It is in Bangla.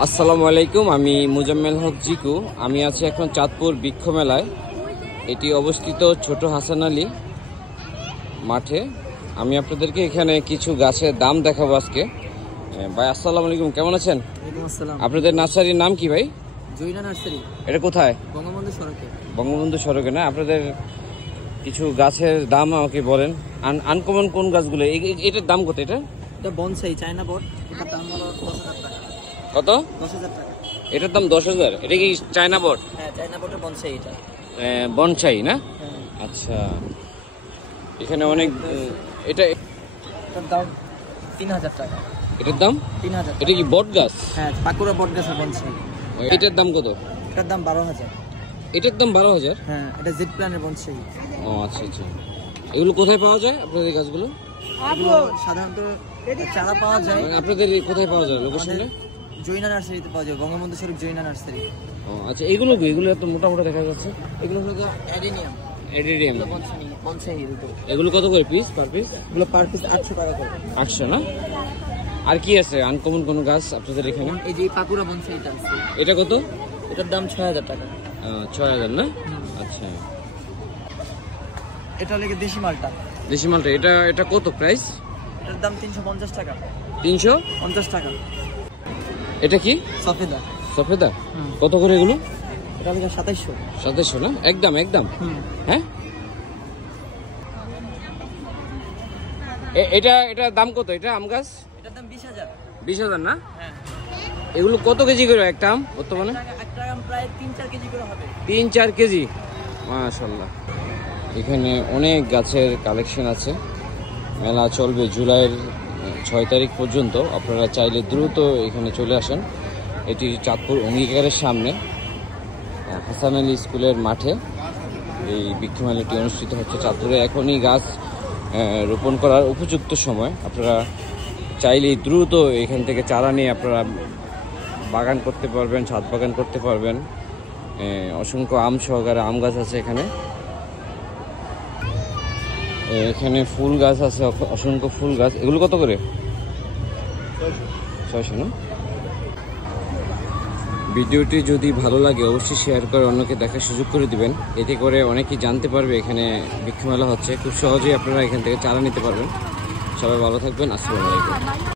আসসালামু আলাইকুম, আমি মুজাম্মেল হক জিকু। আমি আছি এখন চাঁদপুর বৃক্ষ মেলায়। এটি অবস্থিত ছোট হাসান আলী মাঠে। আমি আপনাদেরকে এখানে কিছু গাছের দাম দেখাবো আজকে। ভাই আসসালামু আলাইকুম, কেমন আছেন? আপনাদের নার্সারির নাম কি ভাই? জৈনা নার্সারি। এটা কোথায়? বঙ্গবন্ধু সড়কে। বঙ্গবন্ধু সড়কে না? আপনাদের কিছু গাছের দাম আমাকে বলেন। আনকমন কোন গাছগুলো? এটার দাম কত? এটা বনসাই চায়না বট, এটার দাম হলো 10,000 টাকা। কত? 10,000 টাকা। এটার দাম 10,000। এটা কি চায়না বট? হ্যাঁ, চায়না বটের বনসাই এটা। বনসাই না? হ্যাঁ। আচ্ছা, এখানে অনেক। এটার দাম 3,000 টাকা। এটার দাম 3,000। এটা কি বট গাছ? হ্যাঁ, পাকুড়া বট গাছের বনসাই। এটার দাম কত? এটার দাম 12,000। এটার দাম 12,000? হ্যাঁ, এটা জেড প্ল্যানের বনসাই। ও আচ্ছা আচ্ছা। এগুলো কোথায় পাওয়া যায় আপনাদের এই গাছগুলো? এগুলো সাধারণত চারা পাওয়া যায়। আপনাদের কোথায় পাওয়া যায় লোকেশনটা? জৈনা নার্সারিতে পাওয়া যায়, বঙ্গবন্ধু সড়ক জৈনা নার্সারি। ও আচ্ছা, এগুলো কি? এগুলো এত মোটা মোটা দেখা যাচ্ছে। এগুলো হলো অ্যাডেনিয়াম। এডিডিয়াম বনসাই দুটো। এগুলো কত করে পিস? Per piece? এগুলো পার পিস 800 টাকা করে। 800 না? আর কি আছে আনকমন কোন গাছ আপনাদের এখানে? এই যে পাকুড়া বনসাইটা আছে। এটা কত? এটার দাম 6,000 টাকা। 6,000 না? আচ্ছা। এটা হলো দেশি মালটা। দেশি মালটা এটা কত প্রাইস? এটার দাম 350 টাকা। 350 টাকা। এটা কি? সফেদা। সফেদা কত করে এগুলো? এটা হলো 2700। 2700 না? একদম একদম। হ্যাঁ, এটা দাম কত? এটা আম গাছ এটার দাম 20,000। 20,000 না? হ্যাঁ। এগুলো কত কেজি করে একটা আম বর্তমানে? একটা আম প্রায় 3-4 কেজি করে হবে। 3-4 কেজি, মাশাআল্লাহ। এখানে অনেক গাছের কালেকশন আছে। মেলা চলবে জুলাইয়ের 6 তারিখ পর্যন্ত। আপনারা চাইলে দ্রুত এখানে চলে আসেন। এটি চাঁদপুর অঙ্গীকারের সামনে হাসান আলী স্কুলের মাঠে এই বৃক্ষ মেলাটি অনুষ্ঠিত হচ্ছে চাঁদপুরে। এখনই গাছ রোপণ করার উপযুক্ত সময়। আপনারা চাইলেই দ্রুত এখান থেকে চারা নিয়ে আপনারা বাগান করতে পারবেন, ছাদ বাগান করতে পারবেন। অসংখ্য আম সহকারে আম গাছ আছে এখানে। এখানে ফুল গাছ আছে, অসংখ্য ফুল গাছ। এগুলো কত করে? 600 না? ভিডিওটি যদি ভালো লাগে অবশ্যই শেয়ার করে অন্যকে দেখার সুযোগ করে দিবেন। এতে করে অনেকেই জানতে পারবে এখানে বৃক্ষ মেলা হচ্ছে। খুব সহজেই আপনারা এখান থেকে চারা নিতে পারবেন। সবাই ভালো থাকবেন। আসসালামু আলাইকুম।